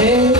Hey.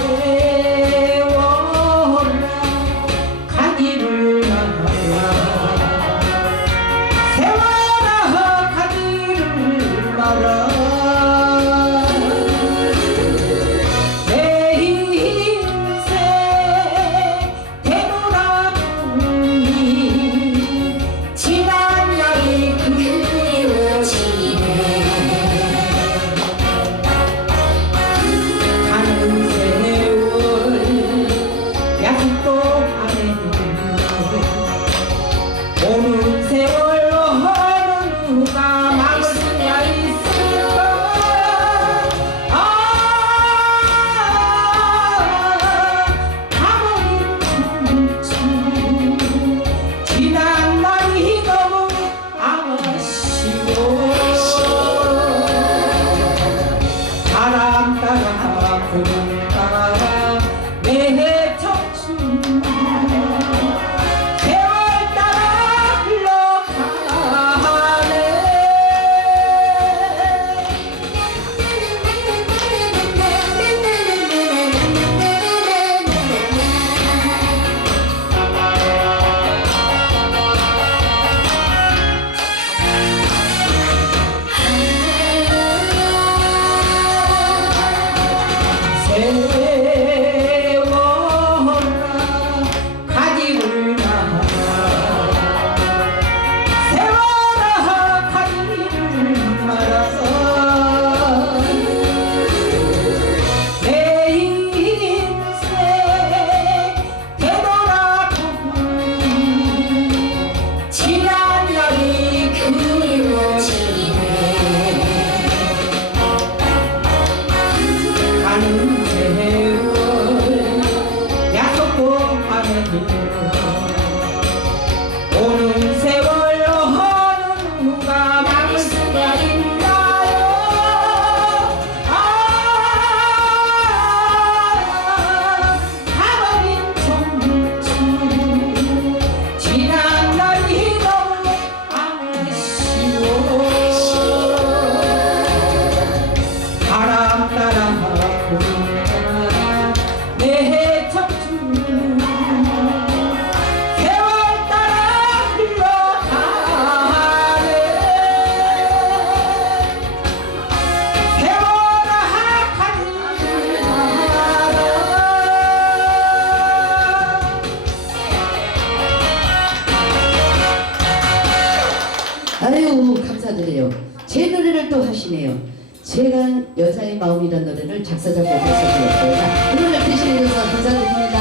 제 노래를 또 하시네요. 제가 여자의 마음이라는 노래를 작사 작곡해서 불렀어요. 그 노래 대신해주셔서 감사드립니다.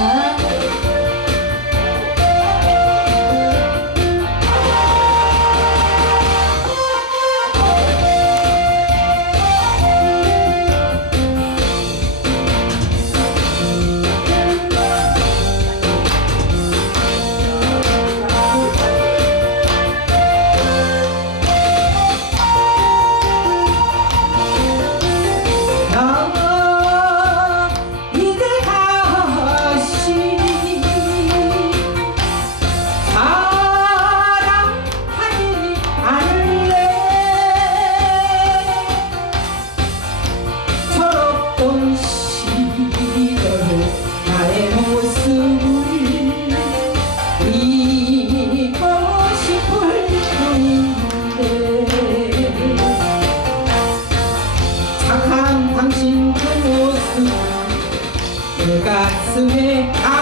신는 모습 내 가슴에 아.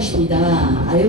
하십니다.